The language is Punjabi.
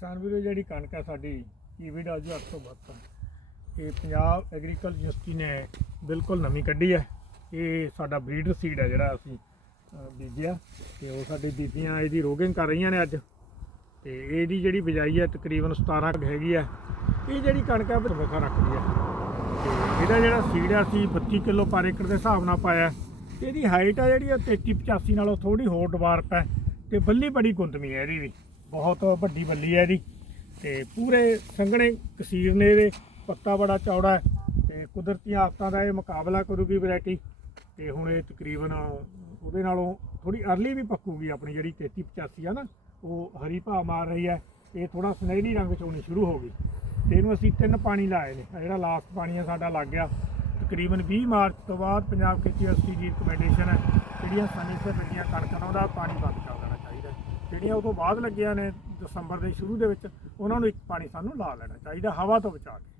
ਕਿਸਾਨ ਵੀਰੋ ਜਿਹੜੀ ਕਣਕ ਹੈ ਸਾਡੀ ਈਵੀਡ ਅਜੂ 872 ਇਹ ਪੰਜਾਬ ਐਗਰੀਕਲਚਰ ਯੂਨੀਵਰਸਿਟੀ ਨੇ ਬਿਲਕੁਲ ਨਵੀਂ ਕੱਢੀ ਹੈ। ਇਹ ਸਾਡਾ ਬਰੀਡਰ ਸੀਡ ਹੈ ਜਿਹੜਾ ਅਸੀਂ ਬੀਜਿਆ ਤੇ ਉਹ ਸਾਡੀ ਬੀਬੀਆਂ ਇਹਦੀ ਰੋਗਿੰਗ ਕਰ ਰਹੀਆਂ ਨੇ ਅੱਜ। ਤੇ ਇਹਦੀ ਜਿਹੜੀ ਬਿਜਾਈ ਹੈ ਤਕਰੀਬਨ 17 ਕੁ ਹੈਗੀ ਹੈ। ਇਹ ਜਿਹੜੀ ਕਣਕ ਹੈ ਵਖਾ ਰੱਖਦੀ ਹੈ। ਤੇ ਇਹਦਾ ਜਿਹੜਾ ਸੀਡ ਹੈ ਅਸੀਂ 32 ਕਿਲੋ ਪਰ ਏਕੜ ਦੇ ਹਿਸਾਬ ਨਾਲ ਪਾਇਆ ਇਹਦੀ ਹਾਈਟ ਆ ਜਿਹੜੀ ਆ 33 85 ਨਾਲੋਂ ਥੋੜੀ ਹੋਰ ਡਿਵੈਲਪ ਹੈ। ਤੇ ਬੱਲੀ ਬੜੀ ਗੁੰਦਮੀ ਹੈ ਇਹਦੀ ਵੀ। ਬਹੁਤ ਵੱਡੀ ਬੱਲੀ ਹੈ ਇਹਦੀ। ਤੇ ਪੂਰੇ ਸੰਘਣੇ ਕਸੀਰ ਨੇ ਇਹਦੇ, ਪੱਤਾ ਬੜਾ ਚੌੜਾ ਹੈ ਤੇ ਕੁਦਰਤੀ ਆਫਤਾਂ ਦਾ ਇਹ ਮੁਕਾਬਲਾ ਕਰੂਗੀ ਵੈਰਾਈਟੀ। ਤੇ ਹੁਣ ਇਹ ਤਕਰੀਬਨ ਉਹਦੇ ਨਾਲੋਂ ਥੋੜੀ ਅਰਲੀ ਵੀ ਪੱਕੂਗੀ ਆਪਣੀ ਜਿਹੜੀ 33 85 ਆ ਨਾ, ਉਹ ਹਰੀ ਭਾਅ ਮਾਰ ਰਹੀ ਹੈ। ਇਹ ਥੋੜਾ ਸੁਨਹਿਰੀ ਰੰਗ ਚ ਹੋਣੀ ਸ਼ੁਰੂ ਹੋ ਗਈ। ਤੇ ਇਹਨੂੰ ਅਸੀਂ ਤਿੰਨ ਪਾਣੀ ਲਾਏ ਨੇ। ਜਿਹੜਾ ਲਾਸਟ ਪਾਣੀ ਆ ਸਾਡਾ ਲੱਗ ਗਿਆ। ਤਕਰੀਬਨ 20 ਮਾਰਚ ਤੋਂ ਬਾਅਦ ਪੰਜਾਬ ਖੇਤੀ ਐਸਟੀ ਦੀ ਰਿਕਮੈਂਡੇਸ਼ਨ ਹੈ। ਜਿਹੜੀਆਂ ਸਨੀ ਸੇ ਲੱਗੀਆਂ ਕਣਕਾਂ ਨੂੰ ਉਹਦਾ ਪਾਣੀ ਬੰਦ ਕਰ। ਜਿਹੜੀਆਂ ਉਹ ਤੋਂ ਬਾਅਦ ਲੱਗੀਆਂ ਨੇ ਦਸੰਬਰ ਦੇ ਸ਼ੁਰੂ ਦੇ ਵਿੱਚ, ਉਹਨਾਂ ਨੂੰ ਇੱਕ ਪਾਣੀ ਸਾਨੂੰ ਲਾ ਲੈਣਾ ਚਾਹੀਦਾ, ਹਵਾ ਤੋਂ ਬਚਾ ਕੇ।